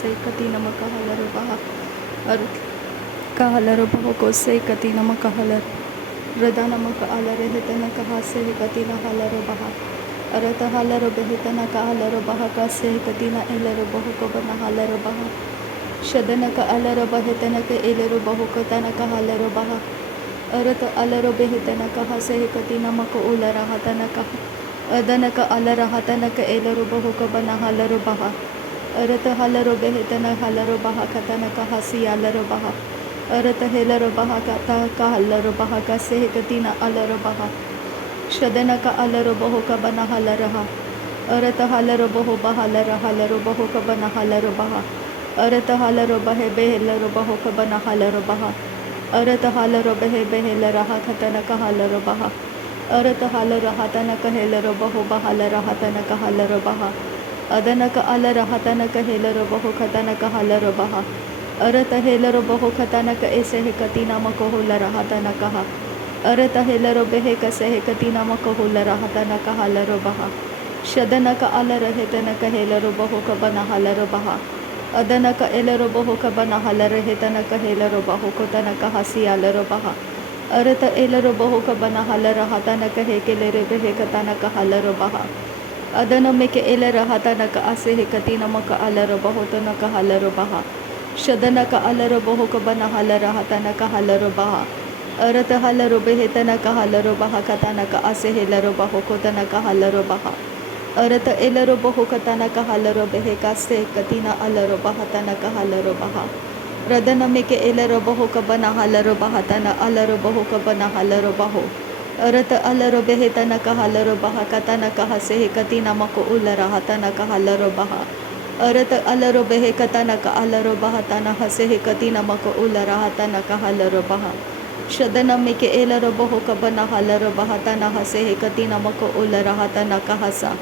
से कति नम कहलर बहा अर कहलर बहो को से कति नम कहलर रदा नमक अलर हेतन कहा से कति न हलर बहा अरत हलर बेहतन कहलर बहा का से कति न एलर बहो को बना हलर बहा शदन का अलर बहेतन के एलर बहो को तन कहलर बहा अरत अलर बेहतन कहा से कति नमक उलर हतन कहा अदन का अलर हतन के एलर बहो को बना हलर बहा अरत हलर बेहतन हलर बहा कतन कहा सी अलर बहा अरत हेलर बहा का हलर बहा का से कति न अलर बहा शदन का अलर बहो का बना हलर हा अरत हलर बहो बहलर हलर बहो का बना हलर बहा अरत हलर बहे बेहलर बहो का बना हलर बहा अरत हलर बहे बेहलर हा खतन का हलर बहा अरत हलर हतन कहेलर बहो बहलर हतन का हलर बहा अदन का अलर हतन कहेलर बहो खतन का हलर बहा अरत हेलर बहो खतन क ऐसे कति नाम कोहलर हतन कहा अरत हेलर बेहे कसे कति नाम कोहलर हतन का हलर बहा शदन का अलर हेतन कहेलर बहो क बना हलर बहा अदन का एलर बहो क बना हलर हेतन कहेलर बहो को तन कहा सी अलर बहा अरत एलर बहो क बना हलर हतन कहे के लेरे बेहे कतन का हलर बहा अदन में के एलर हतन का असे कति नमक अलर बहो तन का हलर बहा शदन का अलर बहो क बना हलर हतन का हलर बहा अरत हलर बेहतन का हलर बहा कतन का असे हेलर बहो को तन का हलर बहा अरत एलर बहो कतन का हलर बेहे का से कति न अलर बहा तन का हलर बहा रदन में के एलर बहो क बना हलर बहा तन अलर बहो क बना हलर बहो अरत अलर बेहतन का हलर बहा कतन का हसे कति नमक उलर हतन का हलर बहा अरत अलर बेहे कतन का अलर बहा तन हसे कति नमक उलर हतन का हलर बहा शदन में के एलर बहो क बना हलर बहा तन हसे कति नमक उलर हतन का हसा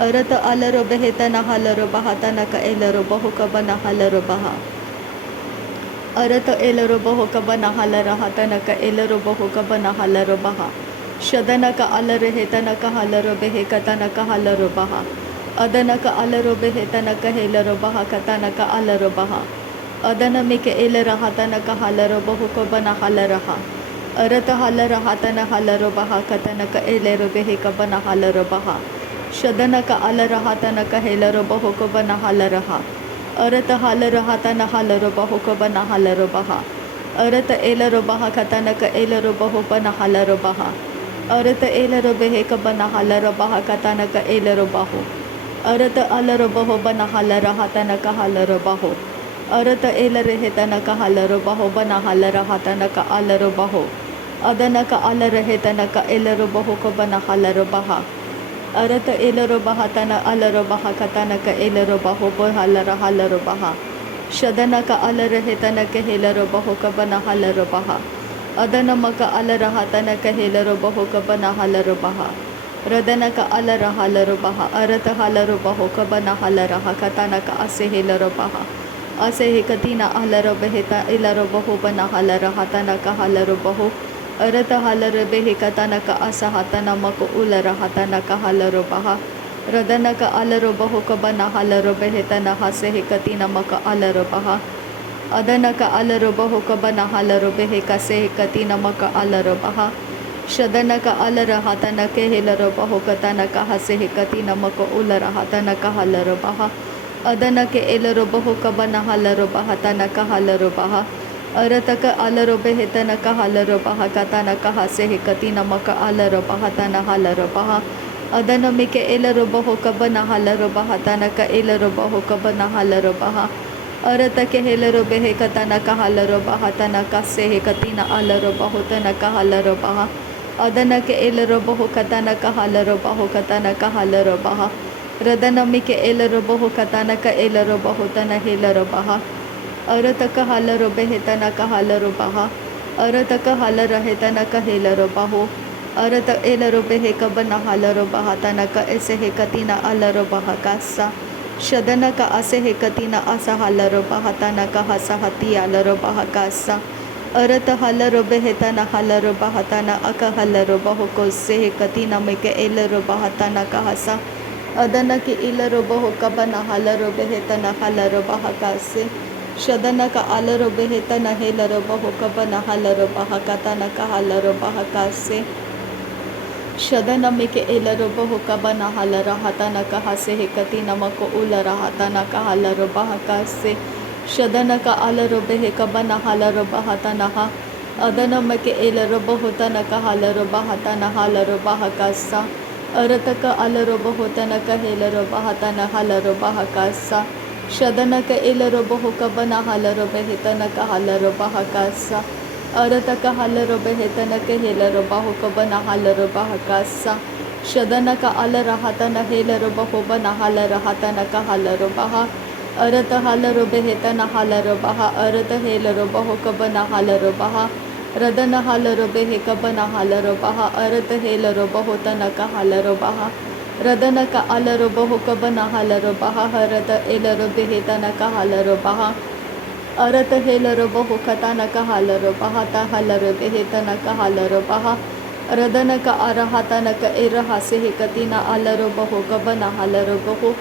अरत अलर बेहतन हलर बहा तन का एलर बहो क बना हलर बहा अरत एलर बहो क बना हलर हतन का एलर बहो क बना हलर बहा शदन का अलर हेतन का हलर बेहे कतन का हलर बहा अदन का अलर बेहतन का हेलर बहा कतन का अलर बहा अदन में के एलर हतन का हलर बहो को बना हलर हा अरत हलर हतन हलर बहा कतन का एलर बेहे का बना हलर बहा शदन का अलर हतन का हेलर बहो को बना हलर हा अरत हलर हतन हलर बहो को बना हलर बहा अरत एलर बहा कतन का एलर बहो बना हलर बहा अरत एलर बेहे का बना हलर बहा कतन का एलर बहो अरत अलर बहो बना हलर हतन का हलर बहो अरत एलर हेतन का हलर बहो बना हलर हतन का अलर बहो अदन का अलर हेतन का एलर बहो को बना हलर बहा अरत एलर बहा तन अलर बहा कतन का एलर बहो बहलर हलर बहा शदन का अलर हेतन के हेलर बहो का बना हलर बहा अदन मक अलर हतन का हेलर बहो का बना हलर बहा रदन का अलर हलर बहा अरत हलर बहो क बना हलर हा कतन का असे हेलर बहा असे हे कति न अलर बेहता एलर बहो बना हलर हतन का हलर बहो अरत हलर बेहे कतन का अस हतन मक उलर हतन का हलर बहा रदन का अलर बहो क बना हलर बेहतन हसे हे कति न मक अलर बहा अदन का अलर बहो क बना हलर बेहे कसे हे कति न मक अलर बहा शदन का अलर हतन के हेलर बहो कतन का हसे हे कति नमक उलर हतन का हलर बहा अदन के एलर बहो क बना हलर बहा तन का हलर बहा अरत का अलर बेहतन का हलर बहा कतन का हसे हे कति नमक अलर बहा तन हलर बहा अदन में के एलर बहो क बना हलर बहा तन का एलर बहो क बना हलर बहा अरत के हेलर बेहे कतन का हलर बहा तन का से हे कति न अलर बहो तन का हलर बहा अदन के एलर बहो कतन का हलर बहो कतन का हलर बहा रदन में के एलर बहो कतन का एलर बहो तन हेलर बहा अरत का हलर बेहतन का हलर बहा अरत का हलर हेतन का हेलर बहो अरत एलर बेहे क बना हलर बहा तन का ऐसे हे कति न अलर बहा कासा शदन का असे हे कति न असा हलर बहा तन का हसा हती अलर बहा कासा अरत हलर बेहतन हलर बहतन अक हलर बहो को से कति नम के एलर बहतन कहसा अदन के इलरो बहो कबना हलरो बेहेतन हलरो बहकासे शदन का अलरो बेहेतन हेलरो बहो कबना हलरो बहकतन का हलरो बहकासे शदन मिके एलरो बहो कबना हलरो हतन कहा से कति नमको उलरा हतन का हलरो बहकासे शदन का अलरो बेहे कबना हलरो बहतन हा अदन मके एलरो बहो तन का हलरो बहतन हलरो बहकासा अरत का अलरो बहुतन का हेलरो बहतन हलरो बहकासा शदन का एलरो बहु कबना हलरो बेहतन का हलरो बहकासा अरत का हलरो बेहतन के हेलरो बहु कबना हलरो बहकासा शदन का अलर हतन हेलरो बहु बना हलर हतन का हलरो बहा अरत हलरो बेहतन हलरो बहा अरत हेलरो बहु कबना हलरो बहा रदन हलरो बेहे कबना हलरो बहा अरत हेलरो बहुतन का हलरो बहा रदन का अलरो बहु कबना हलरो बहा हरत एलरो बेहेतन का हलरो बहा अरत हेलरो बहु कतन का हलरो बहा ता हलरो बेहेतन का हलरो बहा रदन का अरहतन का एरहा से कतिना अलरो बहु कबना हलरो बहु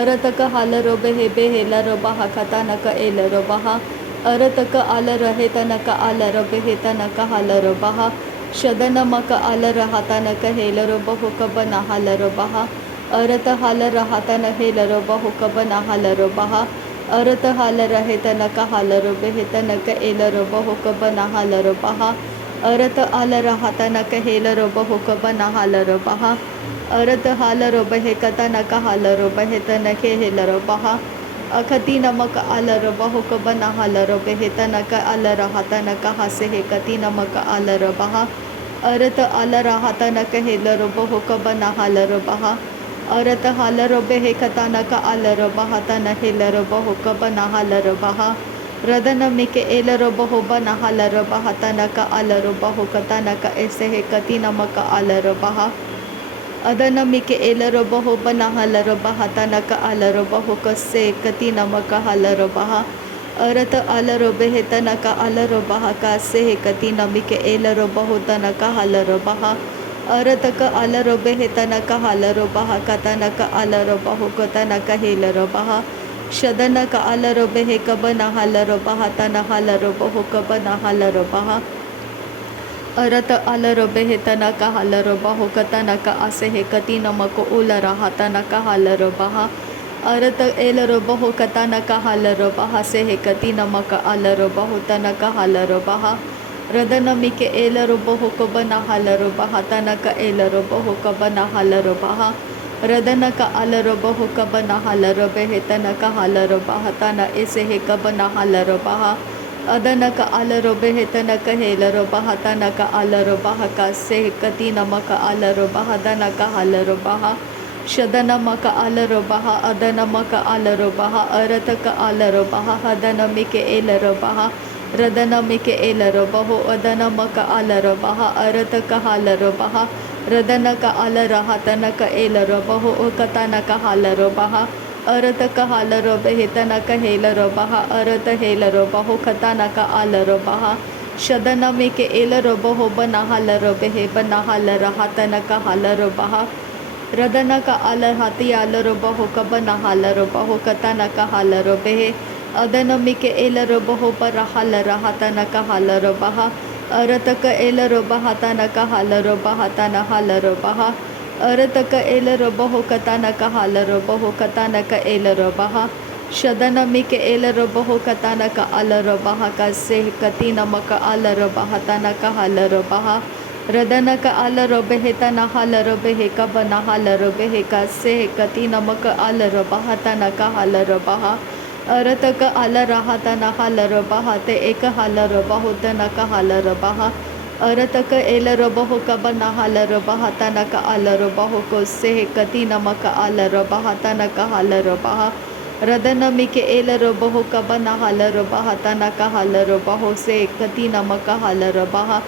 अरत का हलरो बेहे बेहेलरो बहा कतन का एलरो बहा अरत का अलर हेतन का अलर बेहेतन का हलरो बहा शदन मक अलर हतन का हेलरो बहु कबना हलरो बहा अरत हलर हतन हेलरो बहु कबना हलरो बहा अरत हलर हेतन का हलरो बेहेतन का एलरो बहु कबना हलरो बहा अरत अलर हतन का हेलरो बहु कबना हलरो बहा अरत हलरो बहे कतन का हलरो बेहेतन के हेलरो बहा अखती नमक अलर बहु कबना हलरो बेहेतन का अलर हतन का हसे कति नमक अलर बहा अरत अलर हतन का हेलरो बहु कबना हलरो बहा अरत हलरो बेहे कतन का अलर बहतन हेलरो बहु कबना हलरो बहा रदन मिके एलरो बहु बना हलरो बहतन का अलरो बहु कतन का ऐसे कति नमक अलरो बहा अदन मिके एलरो बहु बना हलरो बहतन का अलरो बहु कसे कति नमक हलरो बहा अरत अलरो बेहतन का अलरो बहा का से कति नमिके एलरो बहु तन का हलरो बहा अरत का अलरो बेहतन का हलरो बहा कतन का अलरो बहु कतन का हेलरो बहा शदन का अलरो बेहे कबना हलरो बहतन हलरो बहु कबना हलरो बहा अरत अलरो बेहतन का हलरो बहु कतन का असे कति नमक उलरा हतन का हलरो बहा अरत एलरो बहु कतन का हलरो बहा से कति नमक अलरो बहु तन का हलरो बहा रदन मिके एलरो बहु कबना हलरो बहा तन का एलरो बहु कबना हलरो बहा रदन का अलरो बहु कबना हलरो बेहतन का हलरो बहा तन ऐसे कबना हलरो बहा अदन का अलरो बेहतन का हेलरो बहा तन का अलरो बहा का से कति नमक अलरो बहा दन का हलरो बहा शदन मक अलरो बहा अदन मक अलरो बहा अरत का अलरो बहा हदन मिके एलरो बहा रदन मिके एलरो बहु अदन मक अलरो बहा अरत का हलरो बहा रदन का अलर हतन का एलरो बहु कतन का हलरो बहा अरत का हलरो बेहतन का हेलरो बहा अरत हेलरो बहु कतन का अलरो बहा शदन मिके एलरो बहु बना हलरो बेहे बना हलर हतन का हलरो बहा रदन का अलर हती अलरो बहु कबना हलरो बहु कतन का हलरो बेहे अदन मिके एलरो बहु पर हलर हतन का हलरो बहा अरत का एलरो बहतन का हलरो बहतन हलरो बहा अरत का एलरो बहु कतन का हलरो बहु कतन का एलरो बहा शदन मिके एलरो बहु कतन का अलरो बहा का से कति नमक अलरो बहतन का हलरो बहा रदन का अलरो बेहतन हलरो बेहे कबना हलरो बेहे का से कति नमक अलरो बहतन का हलरो बहा अरत का अलर हतन हलरो बहा ते एक हलरो बहुतन का हलरो बहा अरत का एलरो बहु कबना हलरो बहा तन का अलरो बहु को से कति नमक अलरो बहा तन का हलरो बहा रदन मिके एलरो बहु कबना हलरो बहा तन का हलरो बहु से कति नमक हलरो बहा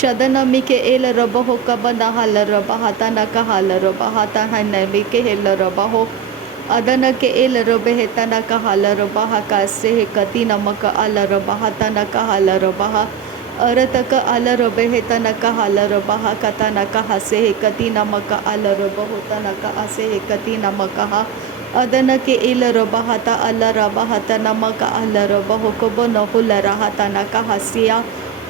शदन मिके एलरो बहु कबना हलरो बहा तन का हलरो बहा तन मिके एलरो बहु अदन के एलरो बेहतन का हलरो बहा का से कति नमक अलरो बहा तन का हलरो बहा अरतक आलर बेहेतनक हालर बहा कतनक हसे हे कति नमक आलर बहुतनक असे हे कति नमक हा अदन के इलर बहता अल्लर बहत नमक आलर बहुकब नहुल रहतनक हसिया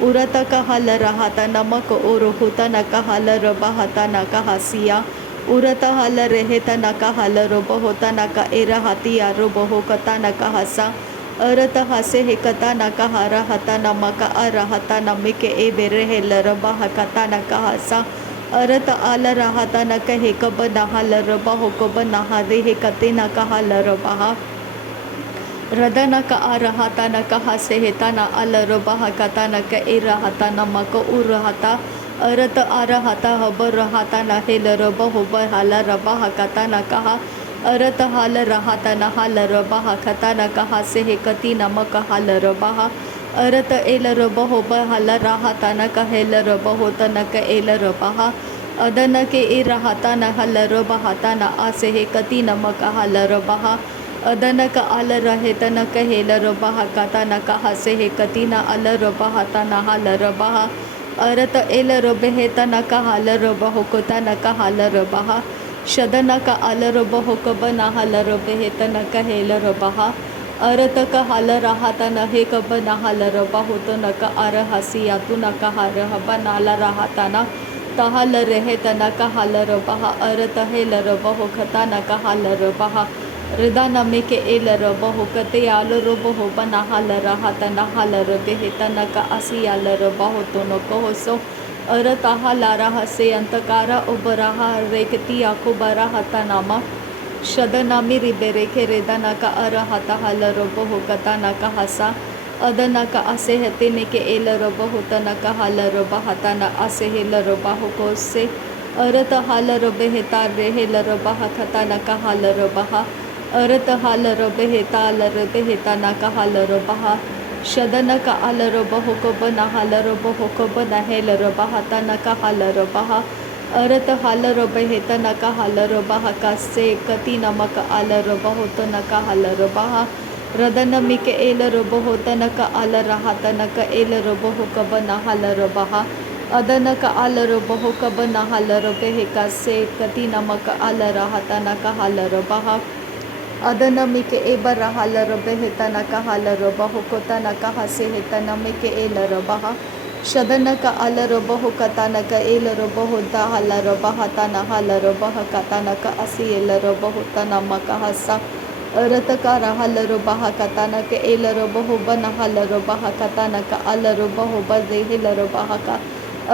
उरतक हल रहत नमक उरहुतनक हलर बहतनक हसिया उरत हल रहेतनक हलर बहुतनक इरहतिया रुबहुकतनक हसा अरत हसे हे कता न कहा रहता नमक अरहता नमिक ए बेरहेलर बह कता न कहसा अरत आल रहता न कहे कब नहलर बहु कब नहा दे हे कते न कहलर बहा रदन का आ रहता न कहा से हेता न अलर बह कता न क ए रहता नमक उरहता अरत आ रहता हब रहता न हेलर बहु बहलर बह कता न कहा अरत हाल रहत न हालर बहा खता न कहा से हे कति नमक हालर बहा अरत एलर बहु बहल रहता न कहेलर बहु तनक एलर बहा अदन के ए रहता न हलर बहाता न आसे हे कति नमक हालर बहा अदन का आल रहे तन कहेलर बहा कता न कहा से हे कति न अलर बहाता न हालर बहा अरत एलर बेहेत न कहालर बहु कोता न कहालर बहा शदन का आलर बहु कब न हलर बेहेत न कहेलर बहा अरत का हाल रहता न हे कब न हलर बहुत न का अर हसिया तु न कहा रह बनाला रहता न तहल रहे तन का हलर बहा अरत हेलर बहु खता न का हलर बहा हृदा नमे के एलर बहु कते आलर बहु बना हल रहता न हलर बेहेत न का असियालर बहु तो न कहो सो अरत हालारा हसे अंतकार उबराहा रेकती आखो बराहता नामा शदनामी रिबेरे के रेदना का अरहता हलर बहु कता न का हसा अदन का असे हते ने के एलर बहु तना का हलर बहता न असे हेलर बहु को से अरत हालर बेहता रेहलर बह खता न का हलर बहा अरत हालर बेहता लर बेहता न का हलर बहा शदन का आलर बहु कब न हालर बहु कब न हेलर बहता न का हालर बहा अरत हालर बेहत न का हालर बहा का से कति नमक आलर बहुत न का हालर बहा रदन मिक एलर बहुत न का आलर हाथ न का एलर बहु कब न हालर बहा अदन का आलर बहु कब न हालर बेह का से कति नमक आलर हाथ न का हालर बहा अदन मिके एबर हालर बेहता न का हालर बहु कोता न कहा से हेता न मिके एलर बहा शदन का अलर बहु कता न का एलर बहु दा हालर बहता न हालर बह कता न का असी एलर बहु तना म कहसा अरत का हालर बहा कता न के एलर बहु बन हालर बहा कता न का अलर बहु बदे हेलर बहा का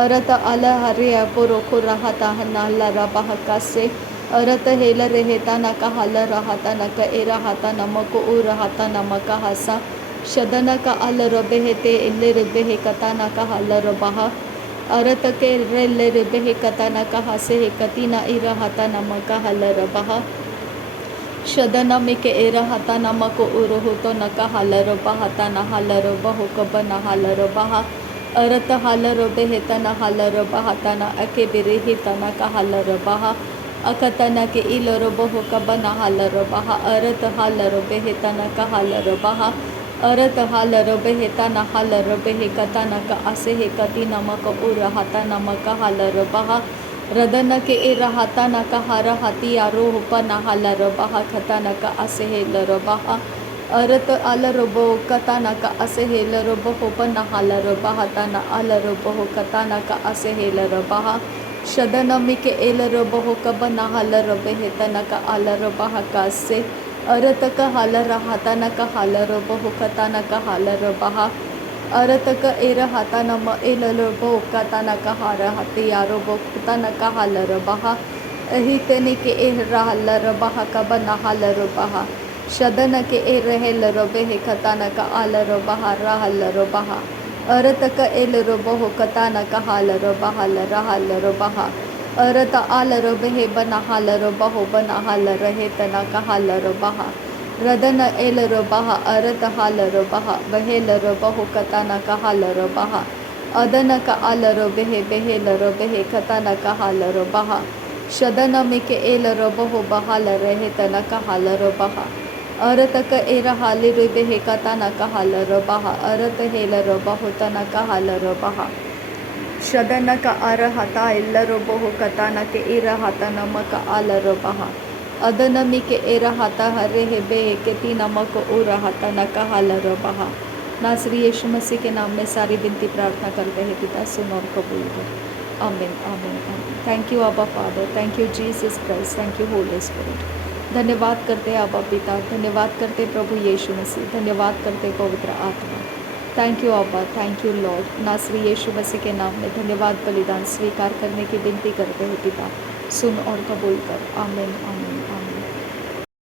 अरत अल हरिया पुरो खु रहता हल्ला बहा का से अरत हेल रहेता न का हल रहता न का ए रहता नमक उ रहता नमक हसा शदन का अलर बेहते एल्लर बेहे कता न का हलर बहा अरत के रेल्लर बेहे कता न का हसे हे कति न इ रहता नमक हलर बहा शदन में के ए रहता नमक उ रहतो न का हलर बहता न हलर बहु कब न हलर बहा अरत हलर बेहता न हलर बहता न अके बिरेहि तना का हलर बहा अकतन के इलर बहु कब न हालर बहा अरत हालर बेहतन का हालर बहा अरत हालर बेहतन हालर बेह कतन का असे हे कति नमक उरहता नमक हालर बहा रदन के ए रहता न का हर हती आरोह पन हालर बहा खतन का असे हेलर बहा अरत अलर बो कतन का असे हेलर बहु पन हालर बहा तन अलर बहु कतन का असे हेलर बहा शदन मिके एलर बहु कब न हालर बेहत न का आलर बहा का से अरत का हालर हाता न का हालर बहु कता न का हालर बहा अरत का एर हाता न म एलर बहु कता न का हार हाते यारो बहु कता न का हालर बहा अहि तने के एह हालर बहा कब न हालर बहा शदन के ए रहेलर बेह कता न का आलर बहा रहलर बहा अरत का एलर बहु कता न का हालर बहालर हालर बहा अरत आलर बेहे बना हालर बहु बना हालर हे तना का हालर बहा रदन एलर बहा अरत हालर बहा बहेलर बहु कता न का हालर बहा अदन का आलर बेहे बेहेलर बेहे कता न का हालर बहा शदन में के एलर बहु बहालर हे तना का हालर बहा अरत क एरा हाले रुबे हे कता न कहाल र बहा अरत हेल र बहुता न कहाल र बहा शदन का आर हता इल्ल र बहु कता न के एरा हता नमक आल र बहा अदनमी के एरा हता हरे हे बे के ती नमक उर हता न कहाल र बहा। नासरी यीशु मसीह के नाम में सारी विनती प्रार्थना करते हैं पिता, सुन और कबूल कर। आमीन आमीन आमीन। थैंक यू आबा father, thank you Jesus Christ, thank you Holi spirit. धन्यवाद करते आबा पिता, धन्यवाद करते प्रभु यीशु मसीह, धन्यवाद करते पवित्र आत्मा। थैंक यू आबा, थैंक यू लॉर्ड। नासरी यीशु मसीह के नाम में धन्यवाद बलिदान स्वीकार करने की विनती करते हैं पिता, सुन और कबूल कर। आमीन आमीन।